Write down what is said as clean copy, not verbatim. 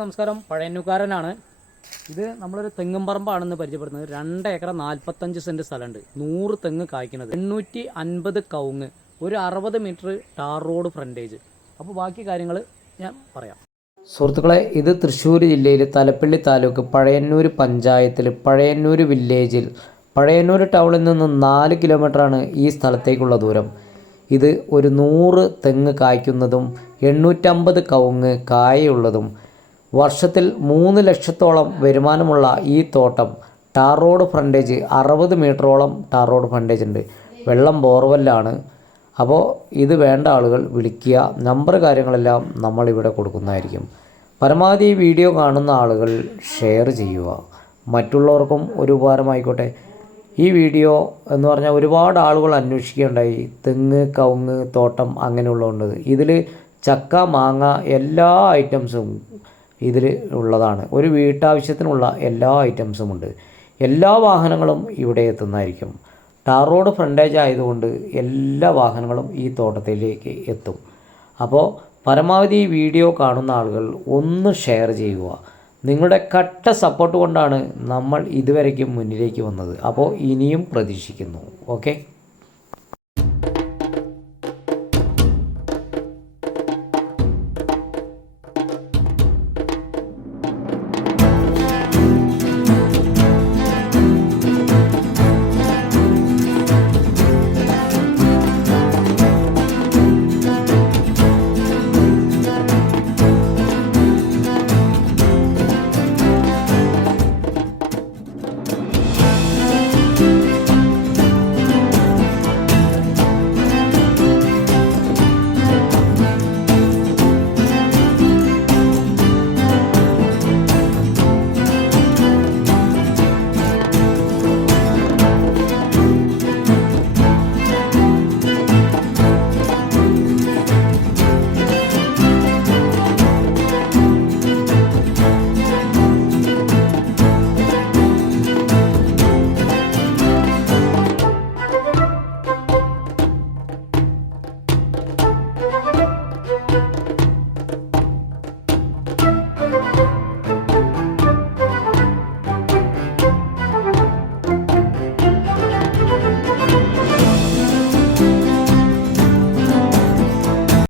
എല്ലാവർക്കും നമസ്കാരം. പഴയന്നൂക്കാരനാണ്. ഇത് നമ്മളൊരു തെങ്ങും പറമ്പാണെന്ന് പരിചയപ്പെടുന്നത്. 2 ഏക്കർ 45 സെൻറ്റ് സ്ഥലമുണ്ട്. 100 തെങ്ങ് കായ്ക്കുന്നത്, 850 കവുങ്ങ്, ഒരു 60 മീറ്റർ ടാർ റോഡ് ഫ്രണ്ടേജ്. അപ്പോൾ ബാക്കി കാര്യങ്ങൾ ഞാൻ പറയാം. സുഹൃത്തുക്കളെ, ഇത് തൃശ്ശൂർ ജില്ലയിൽ തലപ്പള്ളി താലൂക്ക് പഴയന്നൂർ പഞ്ചായത്തിൽ പഴയന്നൂർ വില്ലേജിൽ പഴയന്നൂർ ടൗണിൽ നിന്ന് 4 കിലോമീറ്ററാണ് ഈ സ്ഥലത്തേക്കുള്ള ദൂരം. ഇത് ഒരു 100 തെങ്ങ് കായ്ക്കുന്നതും 850 കവുങ്ങ് കായുള്ളതും വർഷത്തിൽ 3 ലക്ഷത്തോളം വരുമാനമുള്ള ഈ തോട്ടം ടാർ റോഡ് ഫ്രണ്ടേജ് 60 മീറ്ററോളം ടാർ റോഡ് ഫ്രണ്ടേജ് ഉണ്ട്. വെള്ളം ബോർവെല്ലാണ്. അപ്പോൾ ഇത് വേണ്ട ആളുകൾ വിളിക്കുക. നമ്പർ കാര്യങ്ങളെല്ലാം നമ്മളിവിടെ കൊടുക്കുന്നതായിരിക്കും. പരമാവധി ഈ വീഡിയോ കാണുന്ന ആളുകൾ ഷെയർ ചെയ്യുക. മറ്റുള്ളവർക്കും ഒരു ഉപകാരമായിക്കോട്ടെ. ഈ വീഡിയോ എന്ന് പറഞ്ഞാൽ ഒരുപാട് ആളുകൾ അന്വേഷിക്കുകയുണ്ടായി. തെങ്ങ് കവുങ്ങ് തോട്ടം അങ്ങനെയുള്ളതുകൊണ്ട് ഇതിൽ ചക്ക മാങ്ങ എല്ലാ ഐറ്റംസും ഇതിൽ ഉള്ളതാണ്. ഒരു വീട്ടാവശ്യത്തിനുള്ള എല്ലാ ഐറ്റംസും ഉണ്ട്. എല്ലാ വാഹനങ്ങളും ഇവിടെ എത്തുന്നതായിരിക്കും. ടാർ റോഡ് ഫ്രണ്ടേജ് ആയതുകൊണ്ട് എല്ലാ വാഹനങ്ങളും ഈ തോട്ടത്തിലേക്ക് എത്തും. അപ്പോൾ പരമാവധി ഈ വീഡിയോ കാണുന്ന ആളുകൾ ഒന്ന് ഷെയർ ചെയ്യുക. നിങ്ങളുടെ കട്ട സപ്പോർട്ട് കൊണ്ടാണ് നമ്മൾ ഇതുവരേക്കും മുന്നിലേക്ക് വന്നത്. അപ്പോൾ ഇനിയും പ്രതീക്ഷിക്കുന്നു. ഓക്കെ.